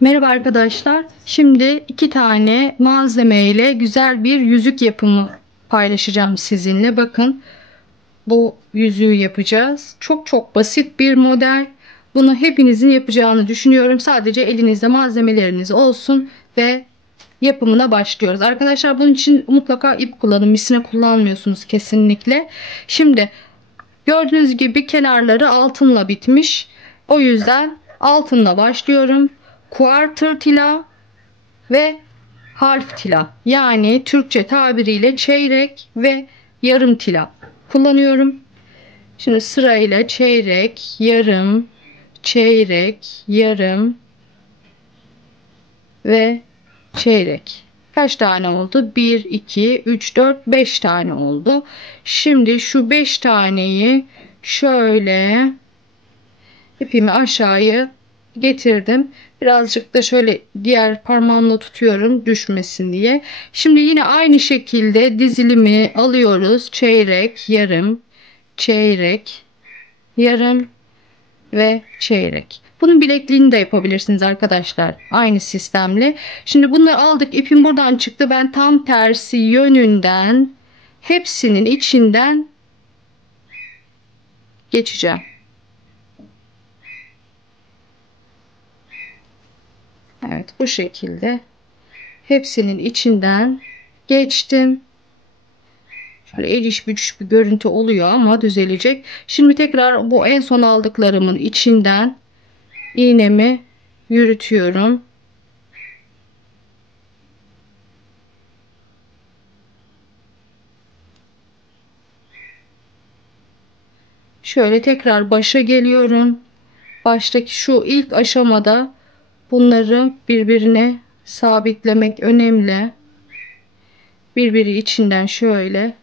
Merhaba arkadaşlar. Şimdi iki tane malzeme ile güzel bir yüzük yapımı paylaşacağım sizinle. Bakın, bu yüzüğü yapacağız. Çok basit bir model. Bunu hepinizin yapacağını düşünüyorum. Sadece elinizde malzemeleriniz olsun ve yapımına başlıyoruz. Arkadaşlar, bunun için mutlaka ip kullanın. Misine kullanmıyorsunuz kesinlikle. Şimdi gördüğünüz gibi kenarları altınla bitmiş. O yüzden altınla başlıyorum. Quarter tila ve half tila, yani Türkçe tabiriyle çeyrek ve yarım tila kullanıyorum. Şimdi sırayla çeyrek, yarım, çeyrek, yarım ve çeyrek. Kaç tane oldu? 1, 2, 3, 4, 5 tane oldu. Şimdi şu 5 taneyi şöyle ipimi aşağıya getirdim. Birazcık da şöyle diğer parmağımla tutuyorum düşmesin diye. Şimdi yine aynı şekilde dizilimi alıyoruz. Çeyrek, yarım, çeyrek, yarım ve çeyrek. Bunun bilekliğini de yapabilirsiniz arkadaşlar. Aynı sistemle. Şimdi bunları aldık. İpim buradan çıktı. Ben tam tersi yönünden hepsinin içinden geçeceğim. Evet, bu şekilde hepsinin içinden geçtim. Şöyle eriş bücüş bir görüntü oluyor ama düzelecek. Şimdi tekrar bu en son aldıklarımın içinden iğnemi yürütüyorum. Şöyle tekrar başa geliyorum. Baştaki şu ilk aşamada bunları birbirine sabitlemek önemli. Birbiri içinden şöyle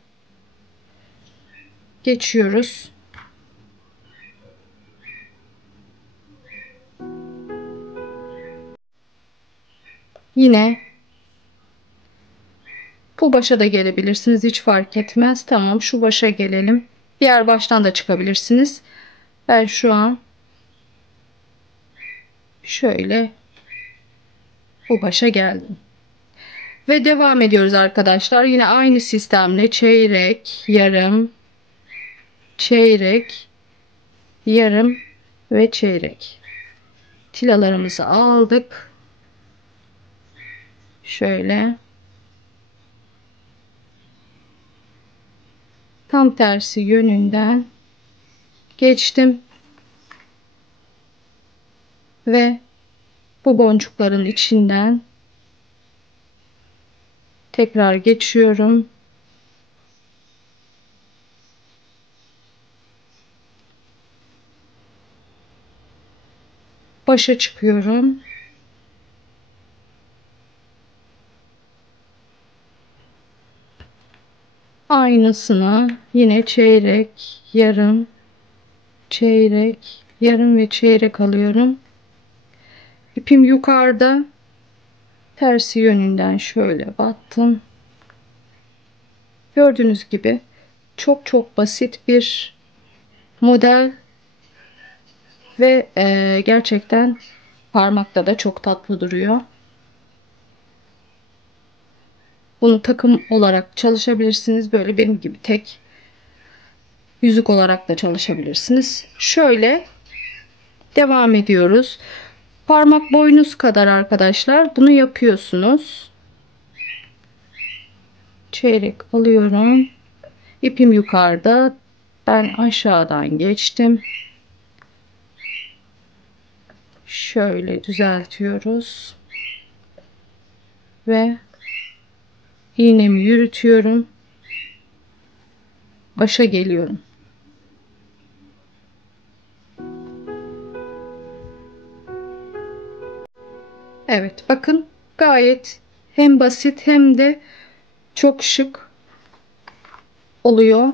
geçiyoruz. Yine bu başa da gelebilirsiniz. Hiç fark etmez. Tamam, şu başa gelelim. Diğer baştan da çıkabilirsiniz. Ben şu an şöyle bu başa geldim. Ve devam ediyoruz arkadaşlar. Yine aynı sistemle çeyrek, yarım, çeyrek, yarım ve çeyrek. Tilalarımızı aldık. Şöyle tam tersi yönünden geçtim ve bu boncukların içinden tekrar geçiyorum. Başa çıkıyorum. Aynısını yine çeyrek, yarım, çeyrek, yarım ve çeyrek alıyorum. İpim yukarıda, tersi yönünden şöyle battım. Gördüğünüz gibi çok basit bir model ve gerçekten parmakta da çok tatlı duruyor. Bunu takım olarak çalışabilirsiniz. Böyle benim gibi tek yüzük olarak da çalışabilirsiniz. Şöyle devam ediyoruz. Parmak boyunuz kadar arkadaşlar bunu yapıyorsunuz. Çeyrek alıyorum. İpim yukarıda. Ben aşağıdan geçtim. Şöyle düzeltiyoruz. Ve iğnemi yürütüyorum. Başa geliyorum. Evet, bakın gayet hem basit hem de çok şık oluyor.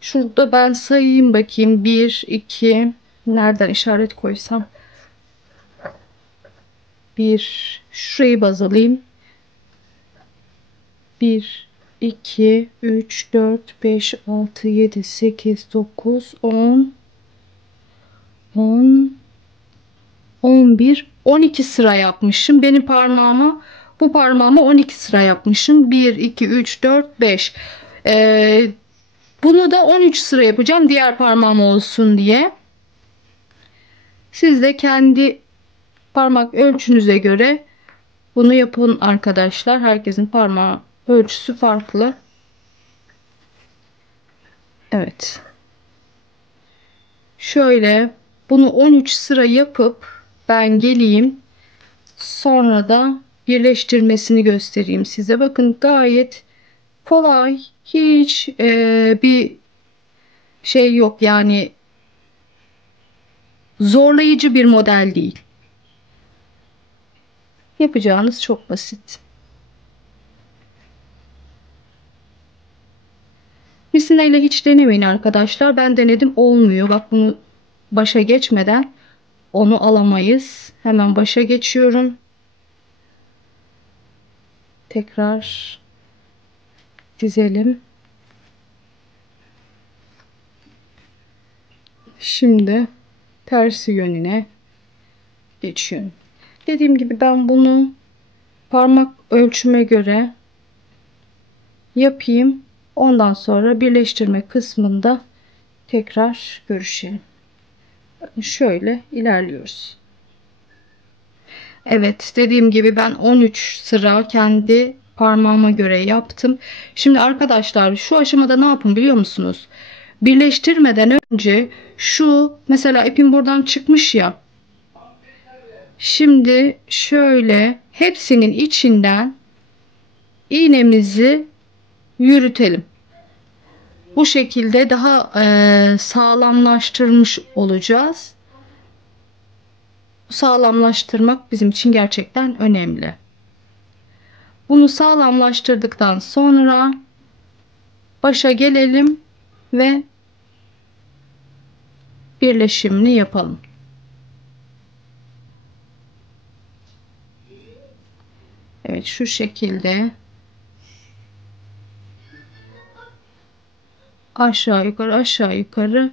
Şurada ben sayayım bakayım. 1, 2, nereden işaret koysam. 1, şurayı baz alayım. 1, 2, 3, 4, 5, 6, 7, 8, 9, 10, 11, 12 sıra yapmışım. Benim parmağıma, bu parmağıma 12 sıra yapmışım. 1, 2, 3, 4, 5. Bunu da 13 sıra yapacağım. Diğer parmağım olsun diye. Siz de kendi parmak ölçünüze göre bunu yapın arkadaşlar. Herkesin parmağı ölçüsü farklı. Evet. Şöyle bunu 13 sıra yapıp ben geleyim. Sonra da birleştirmesini göstereyim size. Bakın gayet kolay. Hiç bir şey yok. Yani zorlayıcı bir model değil. Yapacağınız çok basit. Misineyle hiç denemeyin arkadaşlar. Ben denedim, olmuyor. Bak, bunu başa geçmeden onu alamayız. Hemen başa geçiyorum. Tekrar dizelim. Şimdi tersi yönüne geçiyorum. Dediğim gibi ben bunu parmak ölçüme göre yapayım. Ondan sonra birleştirme kısmında tekrar görüşelim. Bakın şöyle ilerliyoruz. Evet, dediğim gibi ben 13 sıra kendi parmağıma göre yaptım. Şimdi arkadaşlar şu aşamada ne yapın biliyor musunuz? Birleştirmeden önce şu mesela ipim buradan çıkmış ya. Şimdi şöyle hepsinin içinden iğnemizi yürütelim. Bu şekilde daha sağlamlaştırmış olacağız. Sağlamlaştırmak bizim için gerçekten önemli. Bunu sağlamlaştırdıktan sonra başa gelelim ve birleşimini yapalım. Evet, şu şekilde aşağı yukarı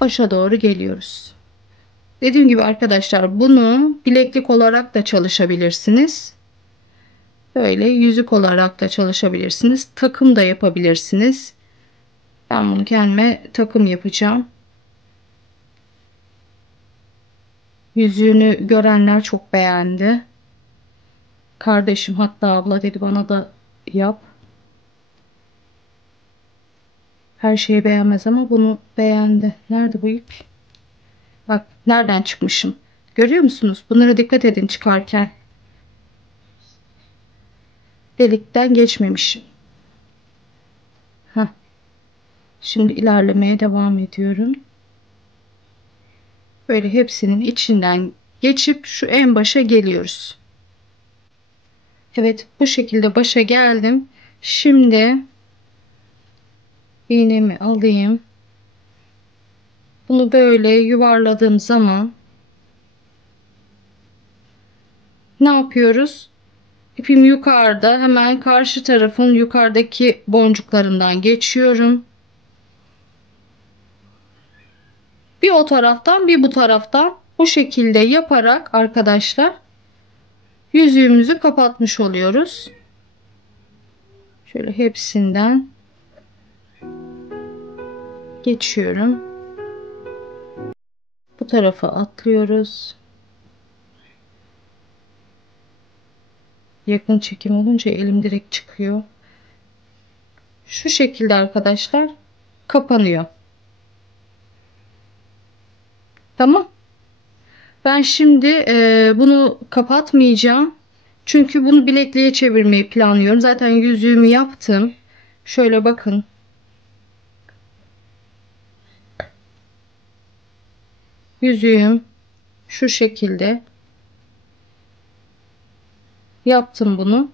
başa doğru geliyoruz. Dediğim gibi arkadaşlar, bunu bileklik olarak da çalışabilirsiniz. Böyle yüzük olarak da çalışabilirsiniz. Takım da yapabilirsiniz. Ben bunu kendime takım yapacağım. Yüzüğünü görenler çok beğendi. Kardeşim hatta abla dedi, bana da yap. Her şeyi beğenmez ama bunu beğendi. Nerede bu ip? Bak nereden çıkmışım. Görüyor musunuz? Bunlara dikkat edin çıkarken. Delikten geçmemişim. Heh. Şimdi ilerlemeye devam ediyorum. Böyle hepsinin içinden geçip şu en başa geliyoruz. Evet, bu şekilde başa geldim. Şimdi iğnemi alayım. Bunu böyle yuvarladığım zaman ne yapıyoruz? İpim yukarıda, hemen karşı tarafın yukarıdaki boncuklarından geçiyorum. Bir o taraftan bir bu taraftan bu şekilde yaparak arkadaşlar yüzüğümüzü kapatmış oluyoruz. Şöyle hepsinden geçiyorum. Bu tarafa atlıyoruz. Yakın çekim olunca elim direkt çıkıyor. Şu şekilde arkadaşlar kapanıyor. Tamam. Ben şimdi bunu kapatmayacağım. Çünkü bunu bilekliğe çevirmeyi planlıyorum. Zaten yüzüğümü yaptım. Şöyle bakın. Yüzüğüm şu şekilde. Yaptım bunu.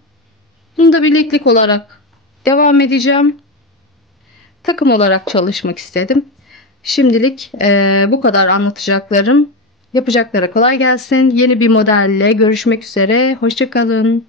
Bunu da bileklik olarak devam edeceğim. Takım olarak çalışmak istedim. Şimdilik bu kadar anlatacaklarım. Yapacaklara kolay gelsin. Yeni bir modelle görüşmek üzere. Hoşça kalın.